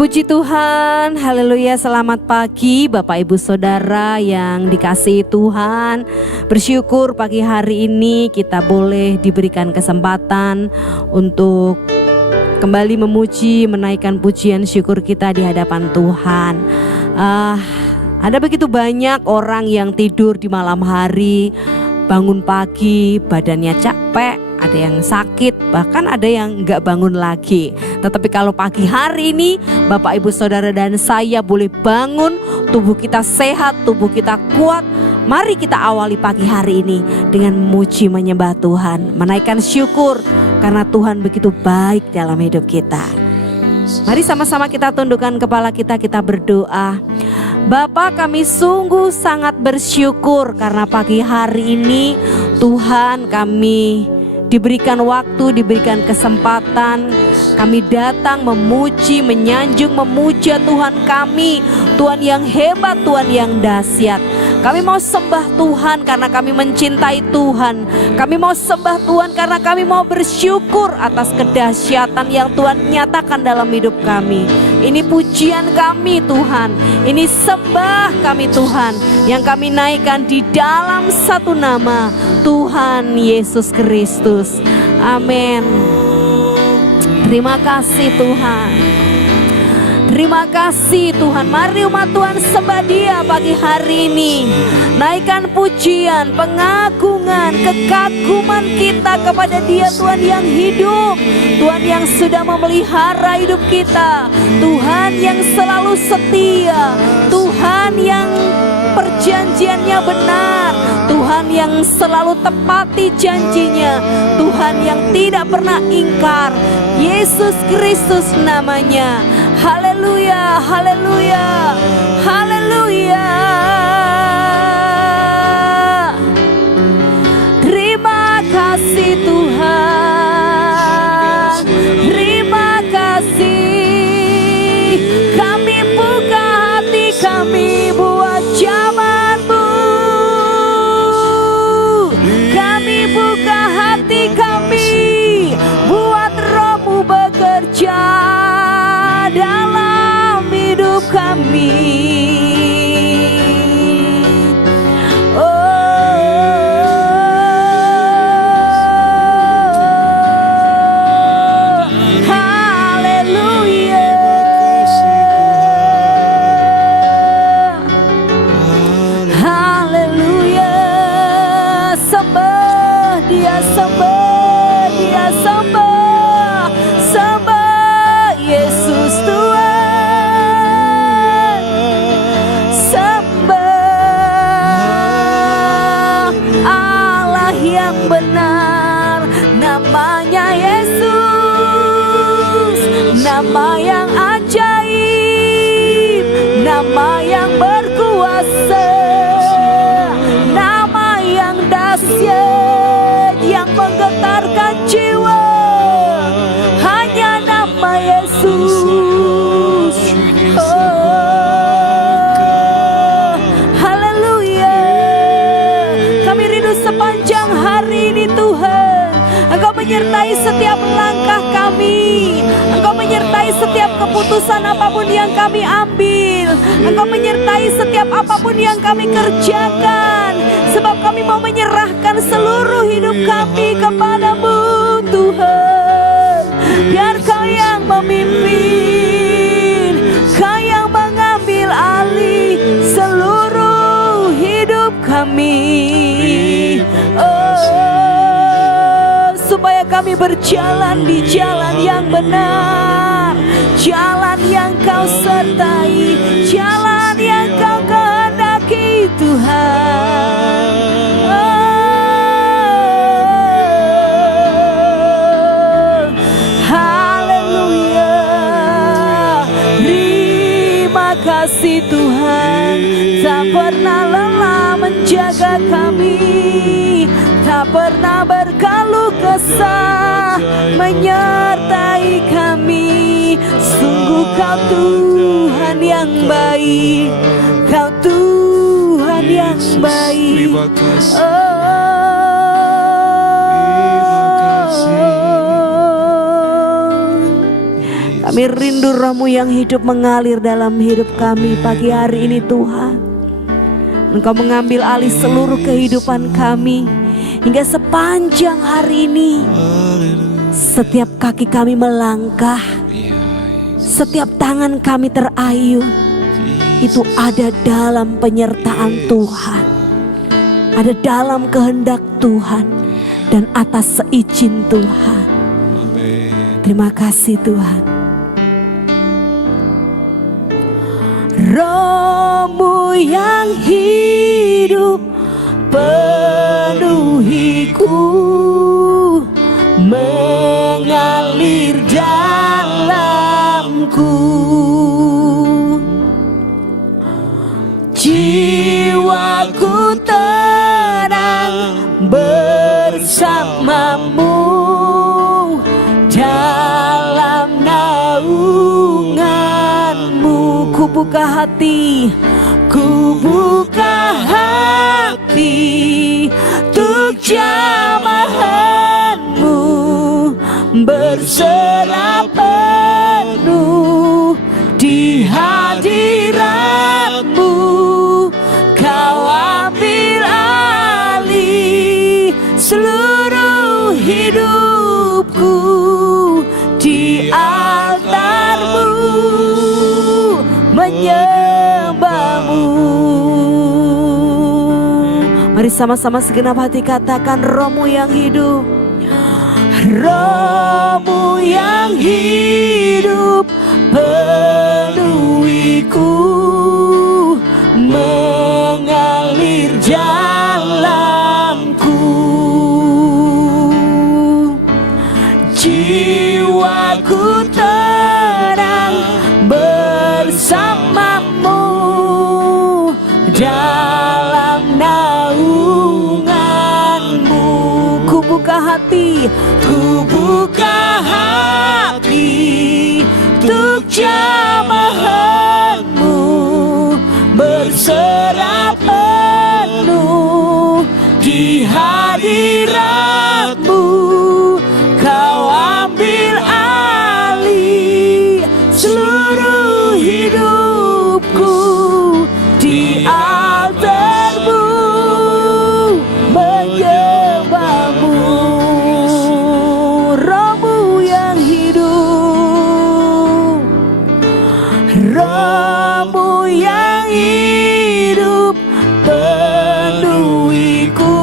Puji Tuhan, haleluya, selamat pagi Bapak Ibu Saudara yang dikasihi Tuhan. Bersyukur pagi hari ini kita boleh diberikan kesempatan untuk kembali memuji, menaikkan pujian syukur kita di hadapan Tuhan. Ada begitu banyak orang yang tidur di malam hari, bangun pagi badannya capek, ada yang sakit, bahkan ada yang gak bangun lagi. Tetapi kalau pagi hari ini Bapak Ibu Saudara dan saya boleh bangun, tubuh kita sehat, tubuh kita kuat. Mari kita awali pagi hari ini dengan memuji, menyembah Tuhan, menaikkan syukur karena Tuhan begitu baik dalam hidup kita. Mari sama-sama kita tundukkan kepala kita berdoa. Bapa, kami sungguh sangat bersyukur karena pagi hari ini Tuhan kami diberikan waktu, diberikan kesempatan. Kami datang memuji, menyanjung, memuja Tuhan kami, Tuhan yang hebat, Tuhan yang dahsyat. Kami mau sembah Tuhan karena kami mencintai Tuhan. Kami mau sembah Tuhan karena kami mau bersyukur atas kedahsyatan yang Tuhan nyatakan dalam hidup kami. Ini pujian kami Tuhan, ini sembah kami Tuhan, yang kami naikkan di dalam satu nama, Tuhan Yesus Kristus. Amin. Terima kasih Tuhan. Terima kasih Tuhan. Mari umat Tuhan sembah Dia pagi hari ini. Naikkan pujian, pengagungan, kekaguman kita kepada Dia, Tuhan yang hidup, Tuhan yang sudah memelihara hidup kita, Tuhan yang selalu setia, Tuhan yang perjanjiannya benar, Tuhan yang selalu tepati janjinya, Tuhan yang tidak pernah ingkar. Yesus Kristus namanya. Haleluya, haleluya, haleluya. Terima kasih Tuhan, terima kasih. Kami buka hati kami buat jamaat-Mu. Kami buka hati kami buat Roh-Mu bekerja dalam hidup kami. Haleluya. Haleluya. Sembah Dia, sembah Dia, sembah, sembah Yesus Tuhan. Sembah Allah yang benar, namanya Yesus, nama yang ajaib, nama yang berkuasa, nama yang dahsyat, yang menggetarkan jiwa. Hanya nama Yesus. Oh, haleluya. Kami rindu sepanjang hari ini Tuhan, Engkau menyertai setiap langkah kami, Engkau menyertai setiap keputusan apapun yang kami ambil, Engkau menyertai setiap apapun yang kami kerjakan. Sebab kami mau menyerahkan seluruh hidup kami kepadamu Tuhan. Biar Kau yang memimpin, Kau yang mengambil alih seluruh hidup kami. Oh, supaya kami berjalan di jalan yang benar, jalan yang Kau sertai, jalan yang Kau kehendaki Tuhan. Oh, haleluya. Terima kasih Tuhan, tak pernah lelah menjaga kami, tak pernah berkeluh kesah menyertai kami. Sungguh Kau Tuhan yang baik, Kau Tuhan yang baik. Kami rindu Roh-Mu yang hidup mengalir dalam hidup kami pagi hari ini Tuhan. Engkau mengambil alih seluruh kehidupan kami hingga sepanjang hari ini. Setiap kaki kami melangkah, setiap tangan kami terayun, itu ada dalam penyertaan Tuhan, ada dalam kehendak Tuhan, dan atas seizin Tuhan. Terima kasih Tuhan. Roh-Mu yang hidup penuhiku, mengalir dalamku. Jiwaku tenang bersamamu dalam naunganmu. Ku buka hati, ku buka hati untuk jamahanmu, berserah penuh di hadiratmu. Kau ambil alih seluruh hidupku di altarmu, menyembahmu. Mari sama-sama segenap hati katakan, Roh-Mu yang hidup, Roh-Mu yang hidup penuhiku, mengalir dalamku. Jiwaku tenang bersamamu dalam naunganmu. Ku buka hati, ku buka hati untuk jamahanmu, berserah penuh di hadiratmu. Kau ambil alih seluruh hidupku di altarmu, menyembahmu. Roh-Mu yang hidup, Roh-Mu yang hidup penuhiku,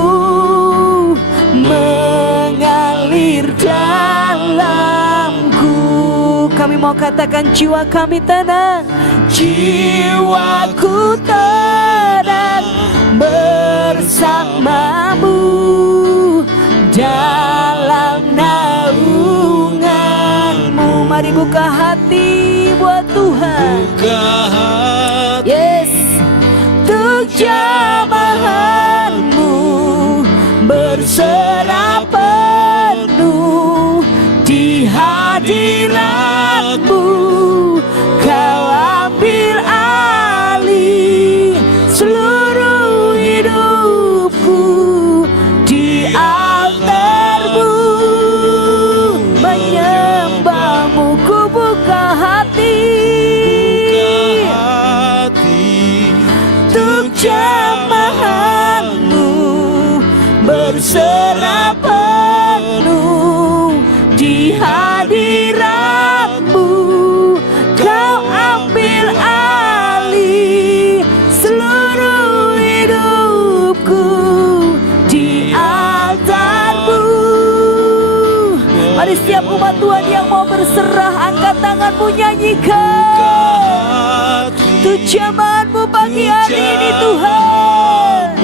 mengalir dalamku. Kami mau katakan, jiwa kami tenang, jiwaku tenang bersamamu dalam naunganmu. Mari buka hati buat Tuhan. Buka hati, Yes, untuk jamahanmu, berserah penuh di hadiratmu. Kau ambil alih seluruh hidupku di altarmu, menyembahmu. Ku buka hati, untuk jamahanmu, berserah penuh di hadiratmu. Kau ambil alih seluruh hidupku di altarmu. Mari setiap umat Tuhan yang mau berserah, angkat tanganmu, nyanyikan untuk jamahanmu pagi hari ini Tuhan.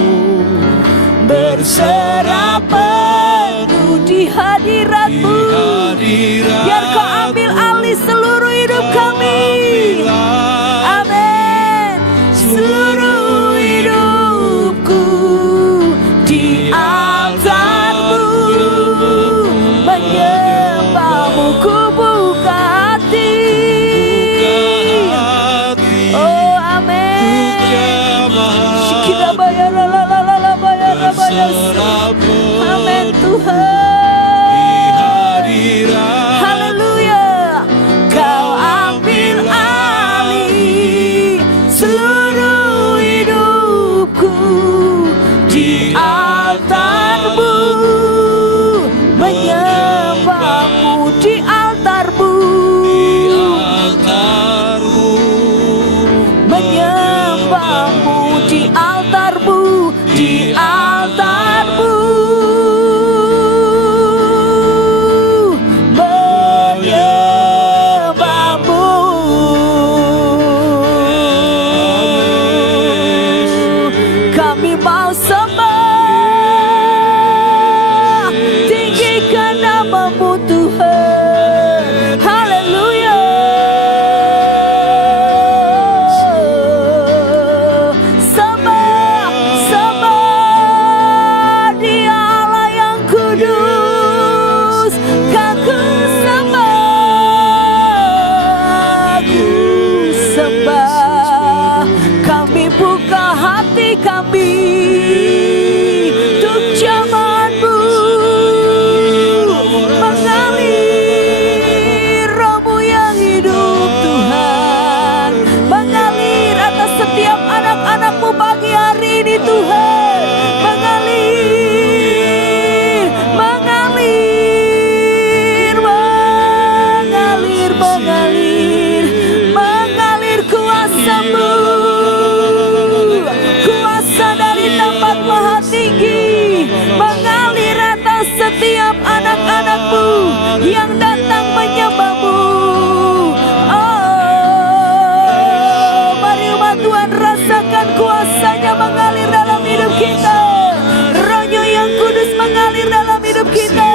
Berserah penuh di hadiratmu, biar Kau ambil alih seluruh hidup kami. Amin. Seluruh hidupku di altarmu, menyembahmu. Ku buka hati, oh amin. Amin Tuhan. Haleluya. kami, untuk jamaat-Mu. Mengalir Roh-Mu yang hidup Tuhan, mengalir atas setiap anak-anak-Mu pagi hari ini Tuhan. Mengalir, mengalir, mengalir, mengalir, mengalir kuasa-Mu, kuasa dari tempat maha tinggi, mengalir atas setiap anak-anak-Mu yang datang menyembah-Mu. Oh, mari umat Tuhan rasakan kuasa-Nya mengalir dalam hidup kita. Roh-Nya yang kudus mengalir dalam hidup kita.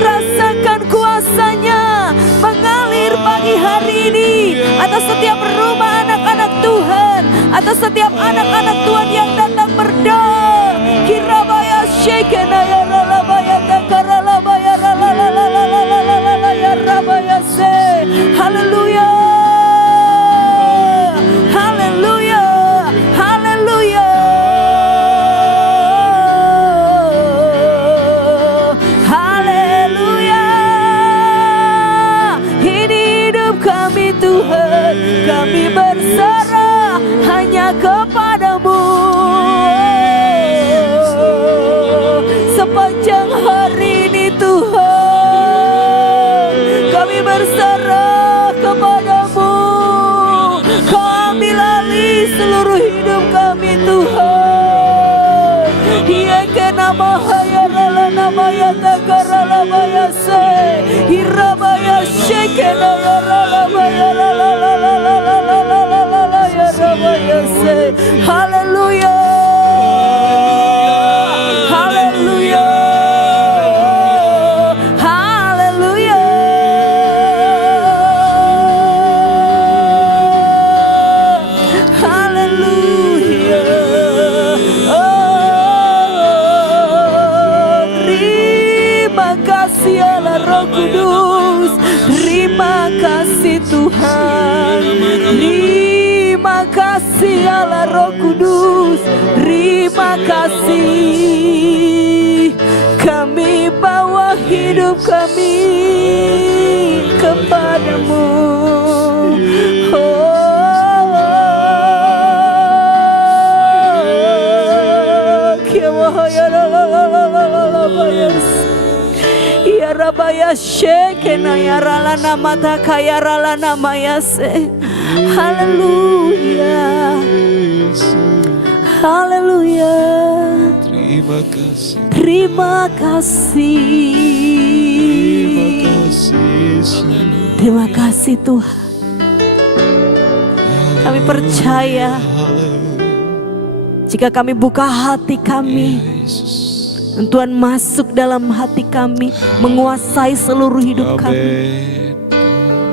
Rasakan kuasa-Nya mengalir pagi hari ini atas setiap rumah anak-anak Tuhan, atas setiap anak-anak Tuhan yang datang berdoa. Kirabaya shekena ya ralabaya takaralabaya ralalalalalalala ya rabaya se. Haleluya, haleluya, haleluya, haleluya. Ini hidup kami Tuhan, kami berserah hanya kepada-Mu. Sepanjang hari ini Tuhan, kami berserah kepada-Mu. Kau ambil alih seluruh hidup kami Tuhan. Ia kena bahaya rala namanya takarala baya se. Hirabaya shekena ya rala baya rala la la la la la la la la la ya rabaya se. Haleluya, haleluya, haleluya. Haleluya. Oh, terima kasih Allah Roh Kudus. Terima kasih Tuhan. Terima kasih Allah Roh Kudus. Terima kasih. Kami bawa hidup kami kepada-Mu. Ya rabaya shekena ya rala namata kaya rala namaya se. Haleluya, haleluya. Terima kasih. Terima kasih. Terima kasih. Terima kasih Tuhan. Kami percaya jika kami buka hati kami, Tuhan masuk dalam hati kami, menguasai seluruh hidup kami,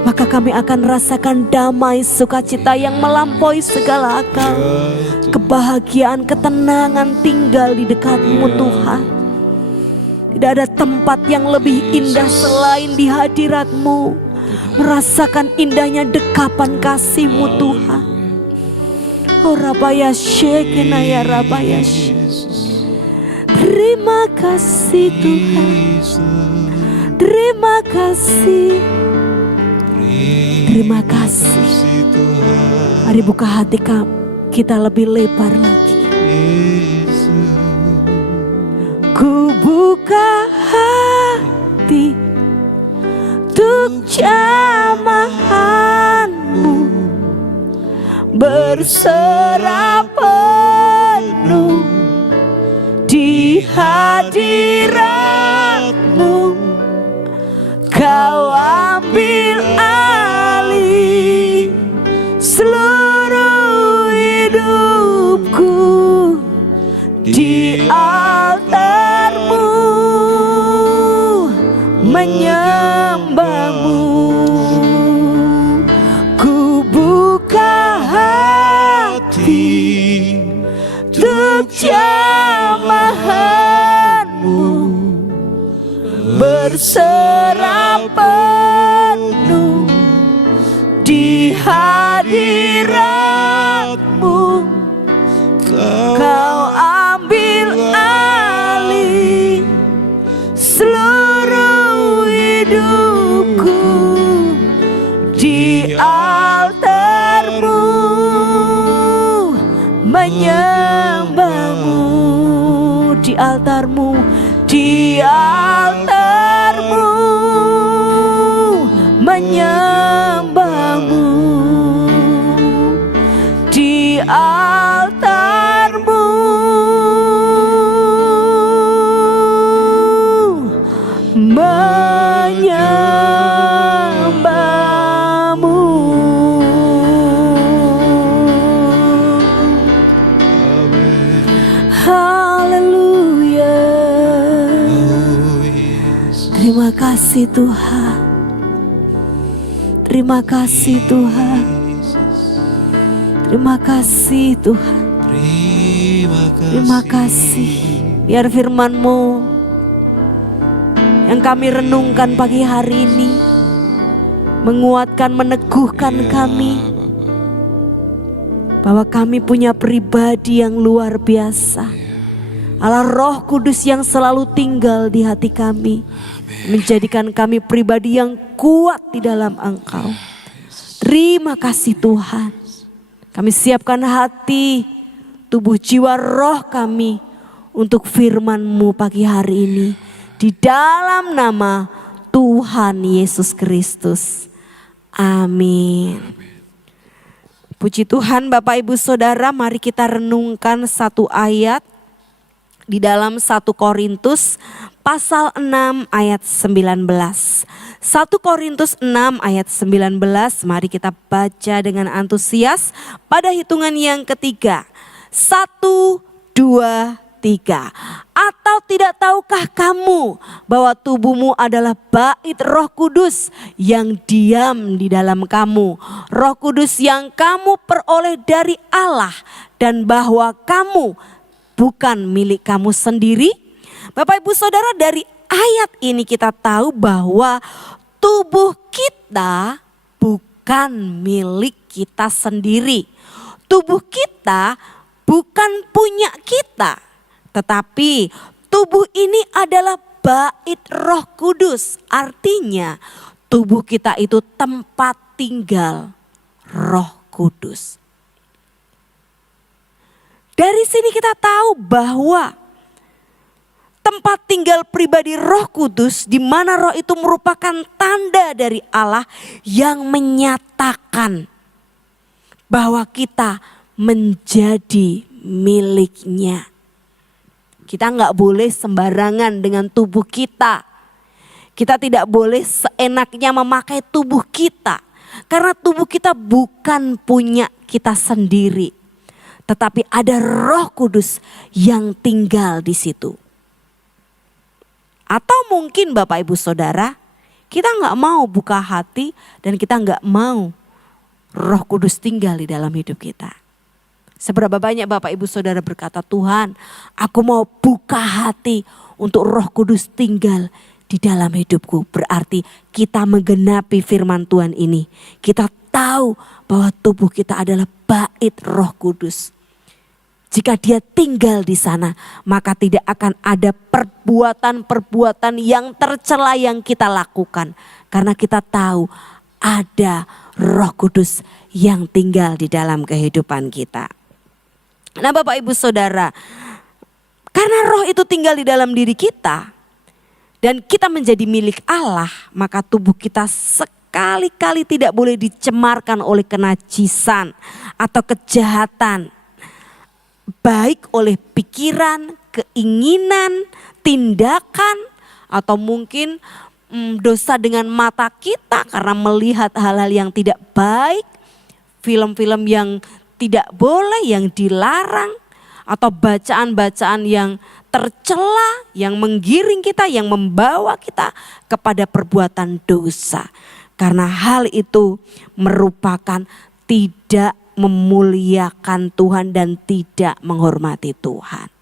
maka kami akan rasakan damai sukacita yang melampaui segala akal. Kebahagiaan, ketenangan tinggal di dekat-Mu Tuhan. Tidak ada tempat yang lebih indah selain di hadirat-Mu. Merasakan indahnya dekapan kasih-Mu Tuhan. Oh rabaya shekena ya rabaya shekena. Terima kasih Tuhan. Terima kasih. Terima kasih. Mari buka hati kita lebih lebar lagi. Ku buka hati untuk jamahan-Mu, berserah penuh di hadirat-Mu. Kau ambil alih seluruh hidupku di altar-Mu, menyembah-Mu. Ku buka hati untuk jamahan-Mu, berserah penuh di hadirat-Mu. Kau altarmu, menyembahmu di altarmu, di altarmu, menyembahmu di altarmu, menyembahmu. Haleluya. Terima kasih Tuhan. Terima kasih Tuhan. Terima kasih Tuhan. Terima kasih. Biar firman-Mu yang kami renungkan pagi hari ini menguatkan, meneguhkan kami bahwa kami punya pribadi yang luar biasa. Allah Roh Kudus yang selalu tinggal di hati kami, menjadikan kami pribadi yang kuat di dalam Engkau. Terima kasih Tuhan. Kami siapkan hati, tubuh, jiwa, roh kami untuk firman-Mu pagi hari ini. Di dalam nama Tuhan Yesus Kristus. Amin. Puji Tuhan Bapak Ibu Saudara, mari kita renungkan satu ayat di dalam 1 Korintus pasal 6 ayat 19. 1 Korintus 6 ayat 19, mari kita baca dengan antusias pada hitungan yang ketiga. 1, 2, 3. Atau tidak tahukah kamu bahwa tubuhmu adalah bait Roh Kudus yang diam di dalam kamu, Roh Kudus yang kamu peroleh dari Allah, dan bahwa kamu bukan milik kamu sendiri? Bapak Ibu Saudara, dari ayat ini kita tahu bahwa tubuh kita bukan milik kita sendiri. Tubuh kita bukan punya kita. Tetapi tubuh ini adalah bait Roh Kudus. Artinya tubuh kita itu tempat tinggal Roh Kudus. Dari sini kita tahu bahwa tempat tinggal pribadi Roh Kudus, di mana Roh itu merupakan tanda dari Allah yang menyatakan bahwa kita menjadi miliknya. Kita nggak boleh sembarangan dengan tubuh kita. Kita tidak boleh seenaknya memakai tubuh kita. Karena tubuh kita bukan punya kita sendiri. Tetapi ada Roh Kudus yang tinggal di situ. Atau mungkin Bapak Ibu Saudara, kita nggak mau buka hati dan kita nggak mau Roh Kudus tinggal di dalam hidup kita. Seberapa banyak Bapak Ibu Saudara berkata, Tuhan, aku mau buka hati untuk Roh Kudus tinggal di dalam hidupku. Berarti kita menggenapi firman Tuhan ini. Kita tahu bahwa tubuh kita adalah bait Roh Kudus. Jika dia tinggal di sana, maka tidak akan ada perbuatan-perbuatan yang tercela yang kita lakukan. Karena kita tahu ada Roh Kudus yang tinggal di dalam kehidupan kita. Nah Bapak Ibu Saudara, karena Roh itu tinggal di dalam diri kita dan kita menjadi milik Allah, maka tubuh kita sekali-kali tidak boleh dicemarkan oleh kenajisan atau kejahatan. Baik oleh pikiran, keinginan, tindakan, atau mungkin dosa dengan mata kita karena melihat hal-hal yang tidak baik, film-film yang tidak boleh, yang dilarang, atau bacaan-bacaan yang tercela, yang menggiring kita, yang membawa kita kepada perbuatan dosa. Karena hal itu merupakan tidak memuliakan Tuhan dan tidak menghormati Tuhan.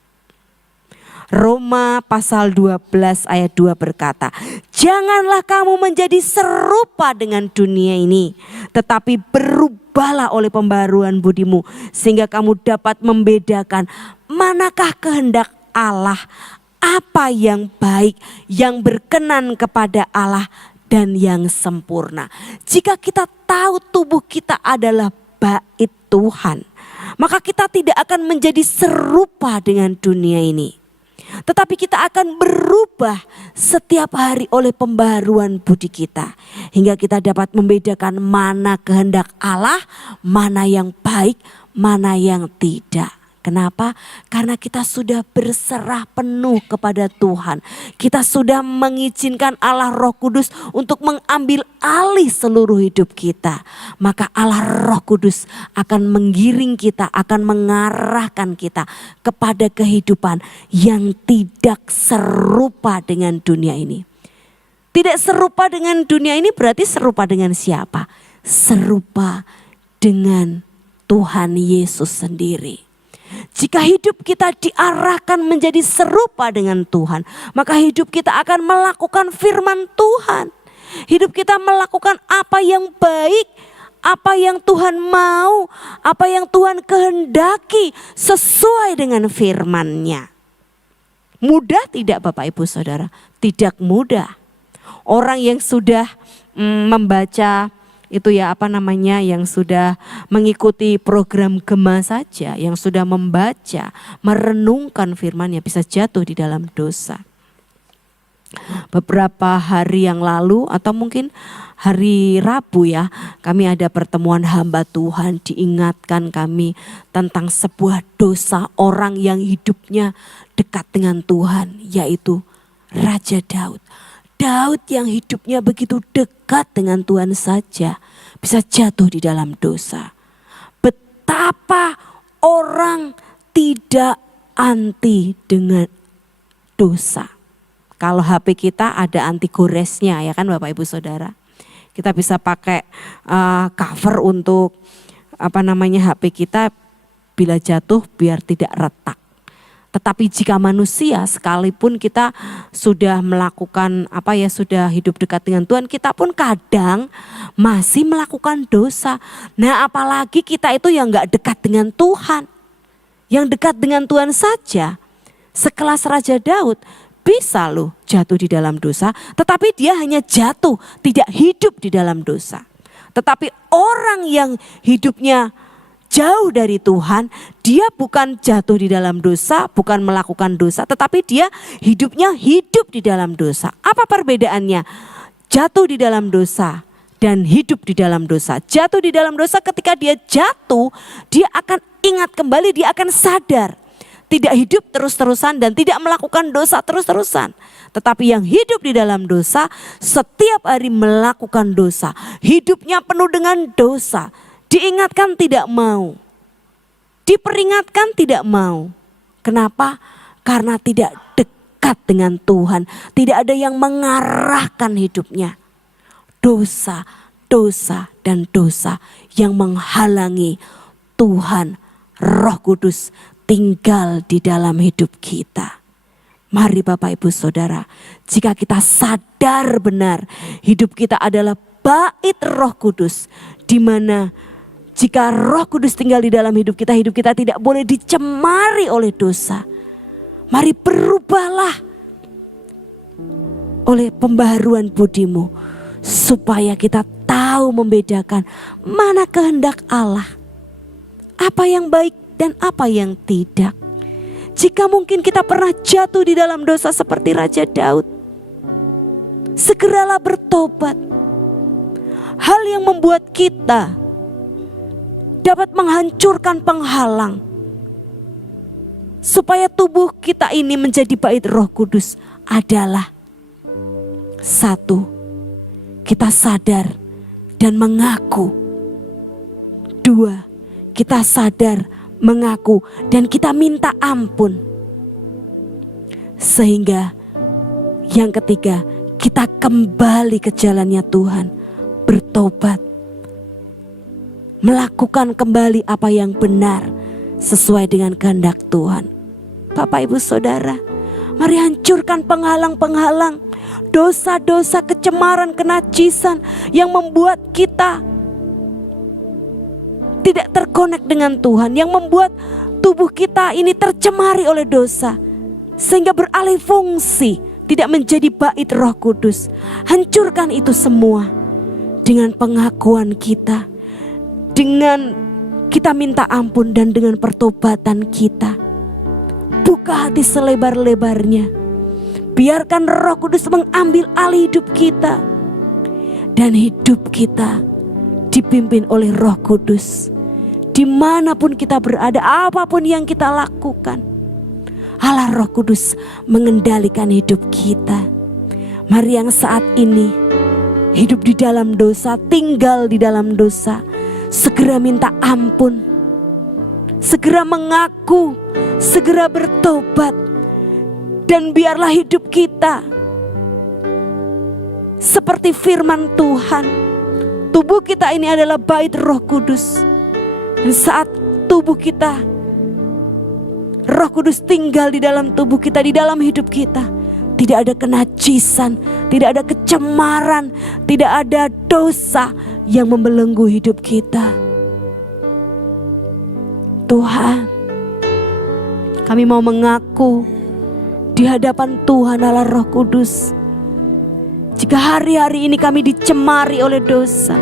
Roma pasal 12 ayat 2 berkata, janganlah kamu menjadi serupa dengan dunia ini, tetapi berubahlah oleh pembaruan budimu, sehingga kamu dapat membedakan manakah kehendak Allah, apa yang baik, yang berkenan kepada Allah dan yang sempurna. Jika kita tahu tubuh kita adalah bait Tuhan, maka kita tidak akan menjadi serupa dengan dunia ini. Tetapi kita akan berubah setiap hari oleh pembaharuan budi kita. Hingga kita dapat membedakan mana kehendak Allah, mana yang baik, mana yang tidak. Kenapa? Karena kita sudah berserah penuh kepada Tuhan. Kita sudah mengizinkan Allah Roh Kudus untuk mengambil alih seluruh hidup kita. Maka Allah Roh Kudus akan menggiring kita, akan mengarahkan kita kepada kehidupan yang tidak serupa dengan dunia ini. Tidak serupa dengan dunia ini berarti serupa dengan siapa? Serupa dengan Tuhan Yesus sendiri. Jika hidup kita diarahkan menjadi serupa dengan Tuhan, maka hidup kita akan melakukan firman Tuhan. Hidup kita melakukan apa yang baik, apa yang Tuhan mau, apa yang Tuhan kehendaki sesuai dengan firman-Nya. Mudah tidak Bapak Ibu Saudara? Tidak mudah. Orang yang sudah membaca itu yang sudah mengikuti program Gema saja, yang sudah membaca, merenungkan firman-Nya bisa jatuh di dalam dosa. Beberapa hari yang lalu atau mungkin hari Rabu kami ada pertemuan hamba Tuhan, diingatkan kami tentang sebuah dosa orang yang hidupnya dekat dengan Tuhan, yaitu Raja Daud. Daud yang hidupnya begitu dekat dengan Tuhan saja bisa jatuh di dalam dosa. Betapa orang tidak anti dengan dosa. Kalau HP kita ada anti goresnya ya kan Bapak Ibu Saudara. Kita bisa pakai cover untuk HP kita bila jatuh biar tidak retak. Tetapi jika manusia sekalipun kita sudah melakukan sudah hidup dekat dengan Tuhan, kita pun kadang masih melakukan dosa. Nah apalagi kita itu yang gak dekat dengan Tuhan. Yang dekat dengan Tuhan saja, sekelas Raja Daud bisa loh jatuh di dalam dosa. Tetapi dia hanya jatuh, tidak hidup di dalam dosa. Tetapi orang yang hidupnya jauh dari Tuhan, dia bukan jatuh di dalam dosa, bukan melakukan dosa, tetapi dia hidupnya hidup di dalam dosa. Apa perbedaannya? Jatuh di dalam dosa dan hidup di dalam dosa. Jatuh di dalam dosa ketika dia jatuh, dia akan ingat kembali, dia akan sadar. Tidak hidup terus-terusan dan tidak melakukan dosa terus-terusan. Tetapi yang hidup di dalam dosa, setiap hari melakukan dosa. Hidupnya penuh dengan dosa. Diingatkan tidak mau, diperingatkan tidak mau. Kenapa? Karena tidak dekat dengan Tuhan. Tidak ada yang mengarahkan hidupnya. Dosa, dosa, dan dosa yang menghalangi Tuhan Roh Kudus tinggal di dalam hidup kita. Mari Bapak Ibu Saudara, jika kita sadar benar hidup kita adalah bait Roh Kudus, di mana jika Roh Kudus tinggal di dalam hidup kita tidak boleh dicemari oleh dosa. Mari berubahlah oleh pembaharuan budimu, supaya kita tahu membedakan mana kehendak Allah, apa yang baik dan apa yang tidak. Jika mungkin kita pernah jatuh di dalam dosa seperti Raja Daud, segeralah bertobat. Hal yang membuat kita dapat menghancurkan penghalang supaya tubuh kita ini menjadi bait Roh Kudus adalah: satu, kita sadar dan mengaku. Dua, kita sadar, mengaku, dan kita minta ampun. Sehingga yang ketiga, kita kembali ke jalannya Tuhan, bertobat, melakukan kembali apa yang benar sesuai dengan kehendak Tuhan. Bapak Ibu Saudara, mari hancurkan penghalang-penghalang, dosa-dosa, kecemaran, kenajisan yang membuat kita tidak terkonek dengan Tuhan, yang membuat tubuh kita ini tercemari oleh dosa, sehingga beralih fungsi tidak menjadi bait Roh Kudus. Hancurkan itu semua dengan pengakuan kita, dengan kita minta ampun dan dengan pertobatan kita. Buka hati selebar-lebarnya. Biarkan Roh Kudus mengambil alih hidup kita. Dan hidup kita dipimpin oleh Roh Kudus. Dimanapun kita berada, apapun yang kita lakukan, Allah Roh Kudus mengendalikan hidup kita. Mari yang saat ini hidup di dalam dosa, tinggal di dalam dosa, segera minta ampun, segera mengaku, segera bertobat. Dan biarlah hidup kita seperti firman Tuhan. Tubuh kita ini adalah bait Roh Kudus. Dan saat tubuh kita, Roh Kudus tinggal di dalam tubuh kita, di dalam hidup kita, tidak ada kenajisan, tidak ada kecemaran, tidak ada dosa yang membelenggu hidup kita. Tuhan, kami mau mengaku di hadapan Tuhan Allah Roh Kudus, jika hari-hari ini kami dicemari oleh dosa,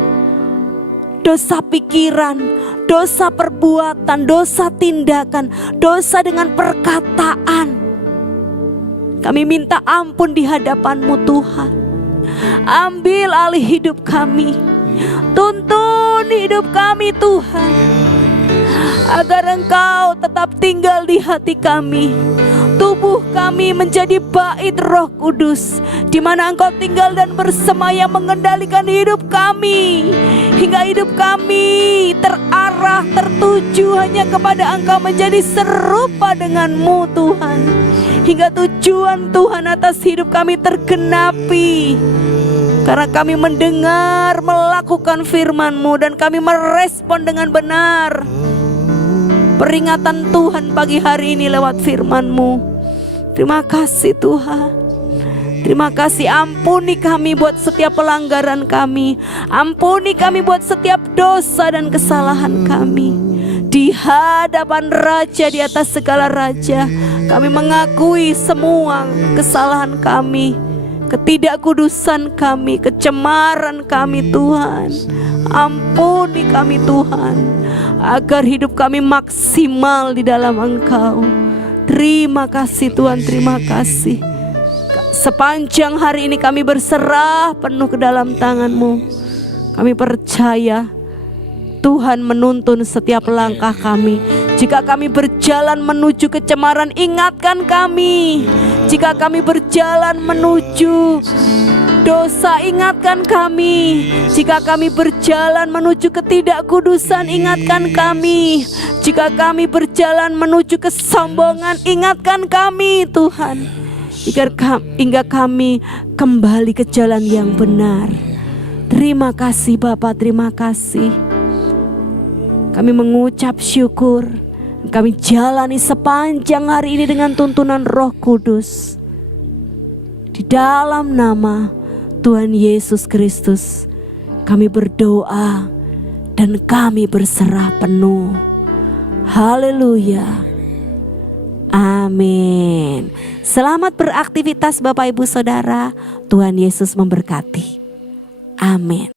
dosa pikiran, dosa perbuatan, dosa tindakan, dosa dengan perkataan, kami minta ampun di hadapan-Mu Tuhan. Ambil alih hidup kami, tuntun hidup kami Tuhan, agar Engkau tetap tinggal di hati kami. Tubuh kami menjadi bait Roh Kudus, di mana Engkau tinggal dan bersemayam mengendalikan hidup kami, hingga hidup kami terarah, tertuju hanya kepada Engkau, menjadi serupa dengan-Mu Tuhan, hingga tujuan Tuhan atas hidup kami tergenapi. Karena kami mendengar, melakukan firman-Mu, dan kami merespon dengan benar peringatan Tuhan pagi hari ini lewat firman-Mu. Terima kasih Tuhan. Terima kasih, ampuni kami buat setiap pelanggaran kami. Ampuni kami buat setiap dosa dan kesalahan kami. Di hadapan Raja di atas segala raja, kami mengakui semua kesalahan kami, ketidakkudusan kami, kecemaran kami Tuhan. Ampuni kami Tuhan, agar hidup kami maksimal di dalam Engkau. Terima kasih Tuhan, terima kasih. Sepanjang hari ini kami berserah penuh ke dalam tangan-Mu. Kami percaya Tuhan menuntun setiap langkah kami. Jika kami berjalan menuju kecemaran, ingatkan kami. Jika kami berjalan menuju dosa, ingatkan kami. Jika kami berjalan menuju ketidakkudusan, ingatkan kami. Jika kami berjalan menuju kesombongan, ingatkan kami Tuhan, hingga kami kembali ke jalan yang benar. Terima kasih Bapa, terima kasih. Kami mengucap syukur. Kami jalani sepanjang hari ini dengan tuntunan Roh Kudus. Di dalam nama Tuhan Yesus Kristus kami berdoa dan kami berserah penuh. Haleluya. Amin. Selamat beraktivitas Bapak Ibu Saudara. Tuhan Yesus memberkati. Amin.